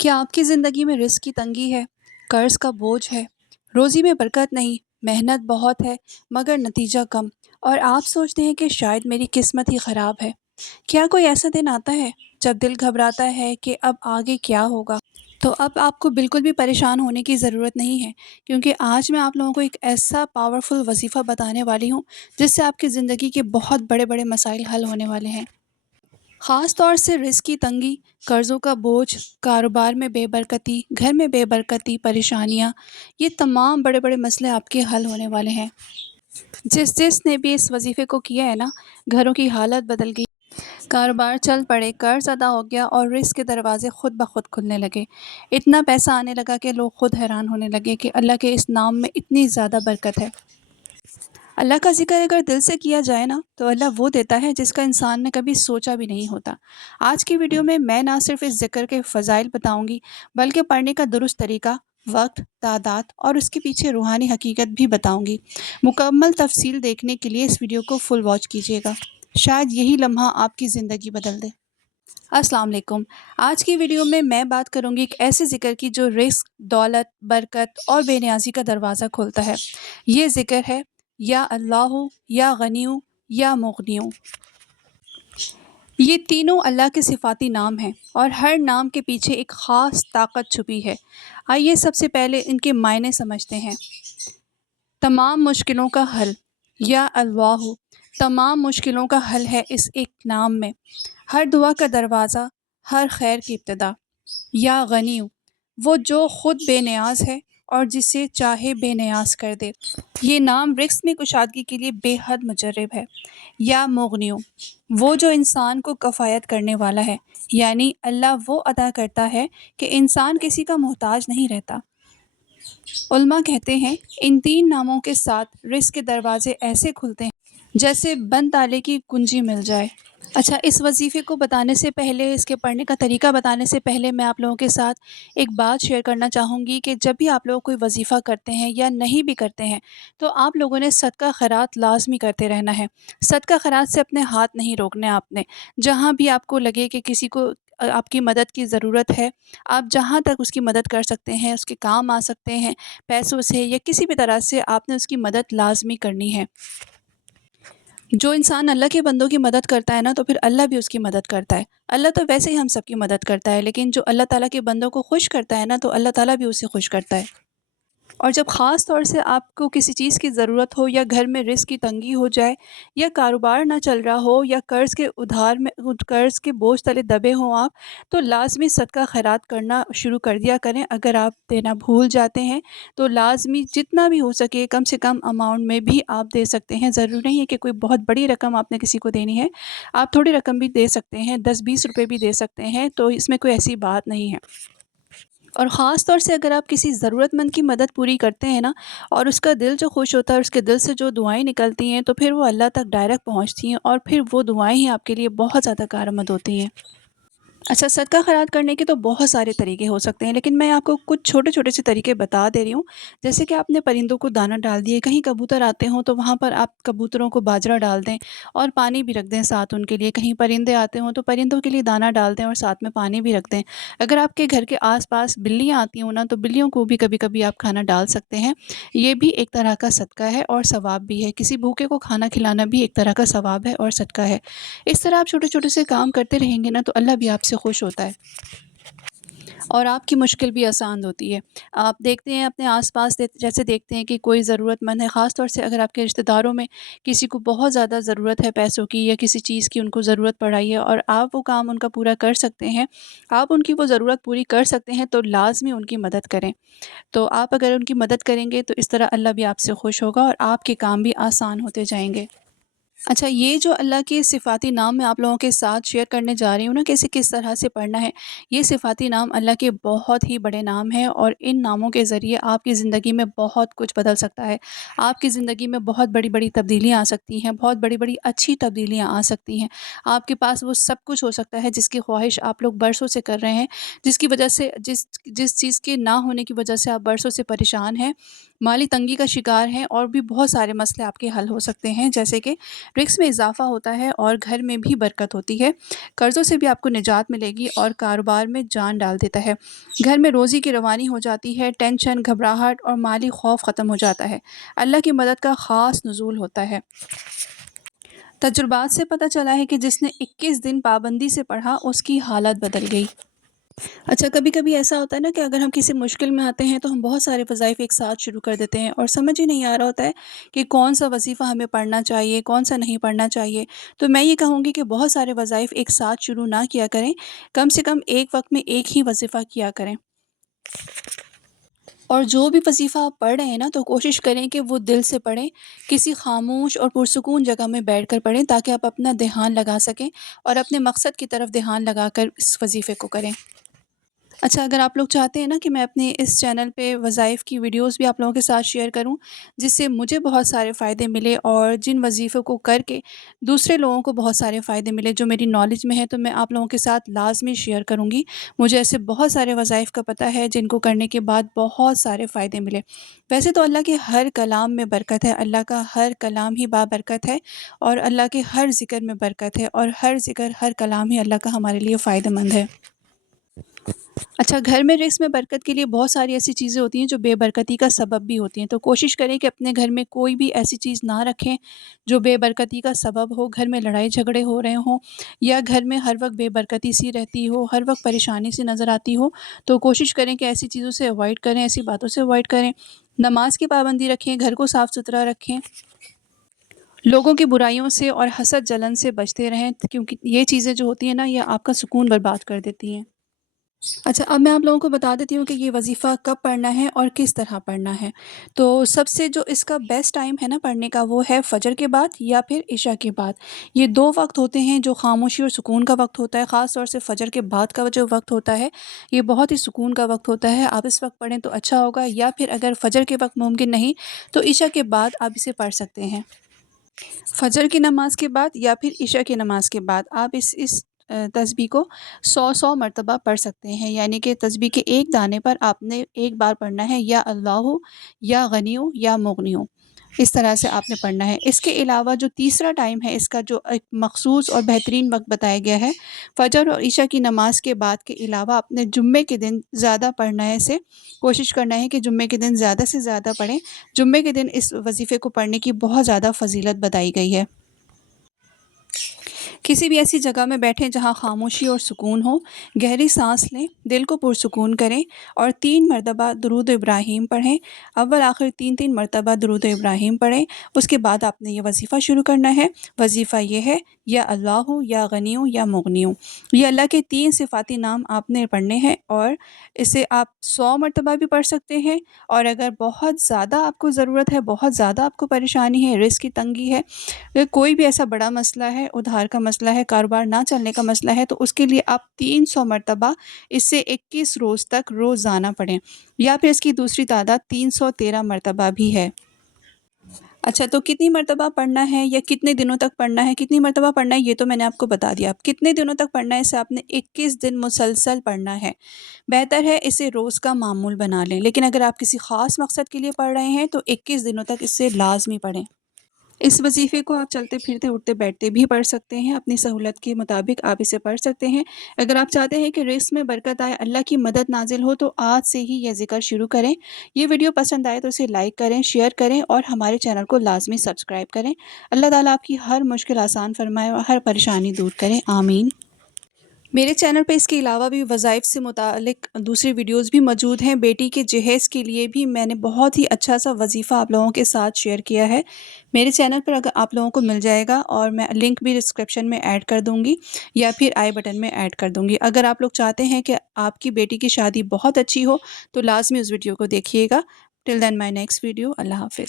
क्या आपकी ज़िंदगी में रिस्क की तंगी है, कर्ज़ का बोझ है, रोज़ी में बरकत नहीं, मेहनत बहुत है मगर नतीजा कम और आप सोचते हैं कि शायद मेरी किस्मत ही ख़राब है? क्या कोई ऐसा दिन आता है जब दिल घबराता है कि अब आगे क्या होगा? तो अब आपको बिल्कुल भी परेशान होने की ज़रूरत नहीं है, क्योंकि आज मैं आप लोगों को एक ऐसा पावरफुल वजीफ़ा बताने वाली हूँ जिससे आपकी ज़िंदगी के बहुत बड़े-बड़े मसाइल हल होने वाले हैं। ख़ास तौर से रिस्क की तंगी, कर्ज़ों का बोझ, कारोबार में बेबरकती, घर में बेबरकती, परेशानियाँ, ये तमाम बड़े-बड़े मसले आपके हल होने वाले हैं। जिसने भी इस वज़ीफ़े को किया है ना, घरों की हालत बदल गई, कारोबार चल पड़े, कर्ज़ अदा हो गया और रिस्क के दरवाज़े खुद ब खुद खुलने लगे। इतना पैसा आने लगा कि लोग खुद हैरान होने लगे कि अल्लाह के इस नाम में इतनी ज़्यादा बरकत है। अल्लाह का ज़िक्र अगर दिल से किया जाए ना, तो अल्लाह वो देता है जिसका इंसान ने कभी सोचा भी नहीं होता। आज की वीडियो में मैं ना सिर्फ इस ज़िक्र के फ़ज़ाइल बताऊंगी, बल्कि पढ़ने का दुरुस्त तरीका, वक्त, तादाद और उसके पीछे रूहानी हकीकत भी बताऊंगी। मुकम्मल तफसील देखने के लिए इस वीडियो को फुल वॉच कीजिएगा। शायद यही लम्हा आपकी ज़िंदगी बदल दे। अस्सलाम वालेकुम। आज की वीडियो में मैं बात करूंगी एक ऐसे ज़िक्र की जो रिस्क, दौलत, बरकत और बेनियाज़ी का दरवाज़ा खोलता है। ये ज़िक्र है या अल्लाहु, या गनियु, या मुग़नियु। ये तीनों अल्लाह के सिफ़ाती नाम हैं और हर नाम के पीछे एक ख़ास ताकत छुपी है। आइए सबसे पहले इनके मायने समझते हैं। तमाम मुश्किलों का हल, या अल्लाहु, तमाम मुश्किलों का हल है इस एक नाम में। हर दुआ का दरवाज़ा, हर खैर की इब्तिदा। या गनी, वो जो खुद बेनियाज है और जिसे चाहे बेनियाज कर दे। ये नाम रिस्क में कुशादगी के लिए बेहद मुजर्रब है। या मुगनियो, वो जो इंसान को कफ़ायत करने वाला है, यानी अल्लाह वो अदा करता है कि इंसान किसी का मोहताज नहीं रहता। उल्मा कहते हैं इन तीन नामों के साथ रिस्क के दरवाजे ऐसे खुलते हैं जैसे बंद ताले की कुंजी मिल जाए। अच्छा, इस वजीफ़े को बताने से पहले, इसके पढ़ने का तरीका बताने से पहले मैं आप लोगों के साथ एक बात शेयर करना चाहूँगी कि जब भी आप लोग कोई वजीफ़ा करते हैं या नहीं भी करते हैं, तो आप लोगों ने सदका खैरात लाज़मी करते रहना है। सदका खैरात से अपने हाथ नहीं रोकने आपने। जहाँ भी आपको लगे कि किसी को आपकी मदद की ज़रूरत है, आप जहाँ तक उसकी मदद कर सकते हैं, उसके काम आ सकते हैं, पैसों से या किसी भी तरह से आपने उसकी मदद लाज़मी करनी है। जो इंसान अल्लाह के बंदों की मदद करता है ना, तो फिर अल्लाह भी उसकी मदद करता है। अल्लाह तो वैसे ही हम सबकी मदद करता है, लेकिन जो अल्लाह ताला के बंदों को खुश करता है ना, तो अल्लाह ताला भी उसे खुश करता है। और जब ख़ास तौर से आपको किसी चीज़ की ज़रूरत हो, या घर में रिस्क की तंगी हो जाए, या कारोबार ना चल रहा हो, या कर्ज़ के बोझ तले दबे हों आप, तो लाज़मी सदका खैरात करना शुरू कर दिया करें। अगर आप देना भूल जाते हैं, तो लाज़मी जितना भी हो सके कम से कम अमाउंट में भी आप दे सकते हैं। ज़रूरी नहीं है कि कोई बहुत बड़ी रकम आपने किसी को देनी है। आप थोड़ी रकम भी दे सकते हैं, 10-20 रुपए भी दे सकते हैं, तो इसमें कोई ऐसी बात नहीं है। और ख़ास तौर से अगर आप किसी ज़रूरतमंद की मदद पूरी करते हैं ना, और उसका दिल जो खुश होता है, उसके दिल से जो दुआएँ निकलती हैं, तो फिर वो अल्लाह तक डायरेक्ट पहुँचती हैं और फिर वो दुआएँ ही आपके लिए बहुत ज़्यादा कारआमद होती हैं। अच्छा, सदका खैरात करने के तो बहुत सारे तरीके हो सकते हैं, लेकिन मैं आपको कुछ छोटे-छोटे से तरीके बता दे रही हूँ। जैसे कि आपने परिंदों को दाना डाल दिए, कहीं कबूतर आते हों तो वहाँ पर आप कबूतरों को बाजरा डाल दें और पानी भी रख दें साथ उनके लिए। कहीं परिंदे आते हों तो परिंदों के लिए दाना डाल दें और साथ में पानी भी रख दें। अगर आपके घर के आस-पास बिल्लियाँ आती हों ना, तो बिल्लियों को भी कभी-कभी आप खाना डाल सकते हैं। ये भी एक तरह का सदका है और सवाब भी है। किसी भूखे को खाना खिलाना भी एक तरह का सवाब है और सदका है। इस तरह आप छोटे-छोटे से काम करते रहेंगे ना, तो अल्लाह भी आपसे खुश होता है और आपकी मुश्किल भी आसान होती है। आप देखते हैं अपने आस-पास, जैसे देखते हैं कि कोई ज़रूरतमंद है, ख़ास तौर से अगर आपके रिश्तेदारों में किसी को बहुत ज़्यादा ज़रूरत है पैसों की, या किसी चीज़ की उनको ज़रूरत पड़ है और आप वो काम उनका पूरा कर सकते हैं, आप उनकी वो ज़रूरत पूरी कर सकते हैं, तो लाज़मी उनकी मदद करें। तो आप अगर उनकी मदद करेंगे, तो इस तरह अल्लाह भी आपसे खुश होगा और आपके काम भी आसान होते जाएँगे। अच्छा, ये जो अल्लाह के सिफ़ाती नाम मैं आप लोगों के साथ शेयर करने जा रही हूँ ना, कैसे किस तरह से पढ़ना है। ये सिफ़ाती नाम अल्लाह के बहुत ही बड़े नाम हैं और इन नामों के ज़रिए आपकी ज़िंदगी में बहुत कुछ बदल सकता है। आपकी ज़िंदगी में बहुत बड़ी-बड़ी तब्दीलियाँ आ सकती हैं, बहुत बड़ी-बड़ी अच्छी तब्दीलियाँ आ सकती हैं। आपके पास वो सब कुछ हो सकता है जिसकी ख़्वाहिश आप लोग बरसों से कर रहे हैं, जिसकी वजह से जिस जिस चीज़ के ना होने की वजह से आप बरसों से परेशान हैं, माली तंगी का शिकार हैं और भी बहुत सारे मसले आपके हल हो सकते हैं, जैसे कि रिस्क में इजाफा होता है और घर में भी बरकत होती है। कर्ज़ों से भी आपको निजात मिलेगी और कारोबार में जान डाल देता है। घर में रोज़ी की रवानी हो जाती है, टेंशन, घबराहट और माली खौफ ख़त्म हो जाता है। अल्लाह की मदद का ख़ास नुज़ूल होता है। तजुर्बात से पता चला है कि जिसने 21 दिन पाबंदी से पढ़ा, उसकी हालत बदल गई। अच्छा, कभी-कभी ऐसा होता है ना कि अगर हम किसी मुश्किल में आते हैं तो हम बहुत सारे वज़ाइफ़ एक साथ शुरू कर देते हैं और समझ ही नहीं आ रहा होता है कि कौन-सा वज़ीफ़ा हमें पढ़ना चाहिए, कौन-सा नहीं पढ़ना चाहिए। तो मैं ये कहूँगी कि बहुत सारे वज़ाइफ़ एक साथ शुरू ना किया करें, कम से कम एक वक़्त में एक ही वज़ीफ़ा किया करें। और जो भी वज़ीफ़ा आप पढ़ रहे हैं ना, तो कोशिश करें कि वो दिल से पढ़ें, किसी ख़ामोश और पुरसुकून जगह में बैठकर पढ़ें, ताकि आप अपना ध्यान लगा सकें और अपने मकसद की तरफ ध्यान लगाकर इस वज़ीफ़े को करें। अच्छा, अगर आप लोग चाहते हैं ना कि मैं अपने इस चैनल पे वज़ाइफ़ की वीडियोज़ भी आप लोगों के साथ शेयर करूं, जिससे मुझे बहुत सारे फ़ायदे मिले और जिन वज़ीफ़ों को करके दूसरे लोगों को बहुत सारे फ़ायदे मिले जो मेरी नॉलेज में है, तो मैं आप लोगों के साथ लाज़मी शेयर करूंगी। मुझे ऐसे बहुत सारे वज़ाइफ़ का पता है जिनको करने के बाद बहुत सारे फ़ायदे मिले। वैसे तो अल्लाह के हर कलाम में बरकत है, अल्लाह का हर कलाम ही बाबरकत है और अल्लाह के हर ज़िक्र में बरकत है और हर ज़िक्र, हर कलाम ही अल्लाह का हमारे लिए फ़ायदेमंद है। अच्छा, घर में रिज़्क में बरकत के लिए बहुत सारी ऐसी चीज़ें होती हैं जो बेबरकती का सबब भी होती हैं। तो कोशिश करें कि अपने घर में कोई भी ऐसी चीज़ ना रखें जो बेबरकती का सबब हो, घर में लड़ाई झगड़े हो रहे हों या घर में हर वक़्त बेबरकती सी रहती हो, हर वक़्त परेशानी सी नज़र आती हो। तो कोशिश करें कि ऐसी चीज़ों से अवॉइड करें, ऐसी बातों से अवॉइड करें। नमाज़ की पाबंदी रखें, घर को साफ़-सुथरा रखें, लोगों की बुराइयों से और हसद जलन से बचते रहें, क्योंकि ये चीज़ें जो होती हैं ना, ये आपका सुकून बर्बाद कर देती हैं। अच्छा, अब मैं आप लोगों को बता देती हूँ कि ये वज़ीफ़ा कब पढ़ना है और किस तरह पढ़ना है। तो सबसे जो इसका बेस्ट टाइम है ना पढ़ने का, वो है फ़जर के बाद या फिर इशा के बाद। ये 2 वक़्त होते हैं जो ख़ामोशी और सुकून का वक़्त होता है। ख़ास तौर से फ़जर के बाद का जो वक़्त होता है, ये बहुत ही सुकून का वक़्त होता है। आप इस वक़्त पढ़ें तो अच्छा होगा, या फिर अगर फ़जर के वक़्त मुमकिन नहीं, तो इशा के बाद आप इसे पढ़ सकते हैं। फ़जर की नमाज़ के बाद या फिर इशा की नमाज़ के बाद आप इस तस्बीह को 100-100 मरतबा पढ़ सकते हैं। यानी कि तस्बीह के एक दाने पर आपने एक बार पढ़ना है, या अल्लाहु, या गनियु, या मुग़नियु। इस तरह से आपने पढ़ना है। इसके अलावा जो तीसरा टाइम है, इसका जो एक मख़सूस और बेहतरीन वक़्त बताया गया है, फ़जर और इशा की नमाज़ के बाद के अलावा आपने जुम्मे के दिन ज़्यादा पढ़ना है इसे। कोशिश करना है कि जुम्मे के दिन ज़्यादा से ज़्यादा पढ़ें। जुम्मे के दिन इस वज़ीफ़े को पढ़ने की बहुत ज़्यादा फ़ज़ीलत बताई गई है। किसी भी ऐसी जगह में बैठें जहाँ खामोशी और सुकून हो, गहरी सांस लें, दिल को पुरसुकून करें और 3 मरतबा दुरूद इब्राहीम पढ़ें। अव्वल आखिर 3-3 मरतबा दुरूद इब्राहीम पढ़ें। उसके बाद आपने ये वज़ीफ़ा शुरू करना है। वज़ीफ़ा ये है, या अल्लाहु, या गनियु, या मुग़नियु। ये अल्लाह के 3 सिफ़ाती नाम आपने पढ़ने हैं और इसे आप 100 मरतबा भी पढ़ सकते हैं। और अगर बहुत ज़्यादा आपको ज़रूरत है, बहुत ज़्यादा आपको परेशानी है, रिज़्क की तंगी है, कोई भी ऐसा बड़ा मसला है, उधार का मसला है, कारोबार ना चलने का मसला है, तो उसके लिए आप 300 मरतबा इससे 21 रोज़ तक रोज़ाना पढ़ें, या फिर इसकी दूसरी तादाद 313 मरतबा भी है। अच्छा, तो कितनी मरतबा पढ़ना है या कितने दिनों तक पढ़ना है, कितनी मरतबा पढ़ना है, ये तो मैंने आपको बता दिया। अब कितने दिनों तक पढ़ना है, इसे आपने 21 दिन मुसलसल पढ़ना है। बेहतर है इसे रोज़ का मामूल बना लें, लेकिन अगर आप किसी ख़ास मकसद के लिए पढ़ रहे हैं तो 21 दिनों तक इसे लाज़मी पढ़ें। इस वज़ीफ़े को आप चलते-फिरते, उठते-बैठते भी पढ़ सकते हैं, अपनी सहूलत के मुताबिक आप इसे पढ़ सकते हैं। अगर आप चाहते हैं कि रिज़्क में बरकत आए, अल्लाह की मदद नाज़िल हो, तो आज से ही यह ज़िक्र शुरू करें। ये वीडियो पसंद आए तो इसे लाइक करें, शेयर करें और हमारे चैनल को लाज़मी सब्सक्राइब करें। अल्लाह ताला आपकी हर मुश्किल आसान फ़रमाए और हर परेशानी दूर करे। आमीन। मेरे चैनल पे इसके अलावा भी वज़ाइफ़ से मुतालिक दूसरी वीडियोज़ भी मौजूद हैं। बेटी के जहेज़ के लिए भी मैंने बहुत ही अच्छा-सा वज़ीफ़ा आप लोगों के साथ शेयर किया है। मेरे चैनल पर अगर आप लोगों को मिल जाएगा, और मैं लिंक भी डिस्क्रिप्शन में ऐड कर दूँगी या फिर आई बटन में ऐड कर दूँगी। अगर आप लोग चाहते हैं कि आपकी बेटी की शादी बहुत अच्छी हो, तो लाज़मी उस वीडियो को देखिएगा। Till then my next video. अल्लाह हाफ़िज़।